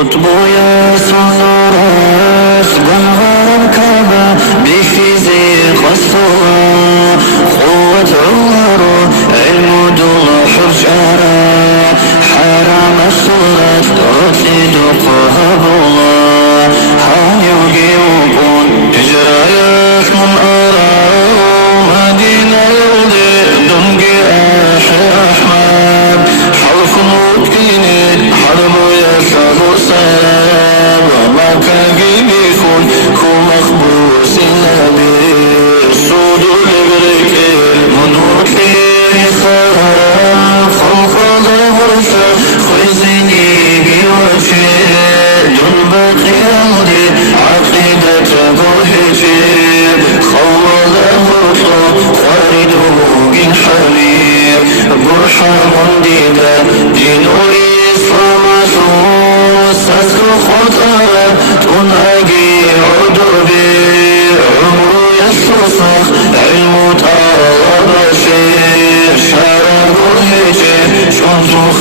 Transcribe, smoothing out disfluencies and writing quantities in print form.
قطب ياسون راس قنهار الكعبة بفيزيق الصلاة قوة عمر علم دول حجارة حرام الصلاة رصيد قهب الله حان يجيبون هجرة ياسون أراه مدينة يولي دنقي آخر أحمد حلف مكينين حرب ياسون سلام وما كان بيكون كو مخبوس النبي سود الإبريك منوط لي خراب خلق ظهرسا خزني بوجه جنب قيادي عقيدة بوحجيب خوض ظهرسا خالده من حبيب برحم ديدا دين الإسلام سسك خطرة تنهجي عدبي عمر يسوسخ علم طالب شير شارع الهجي شنطو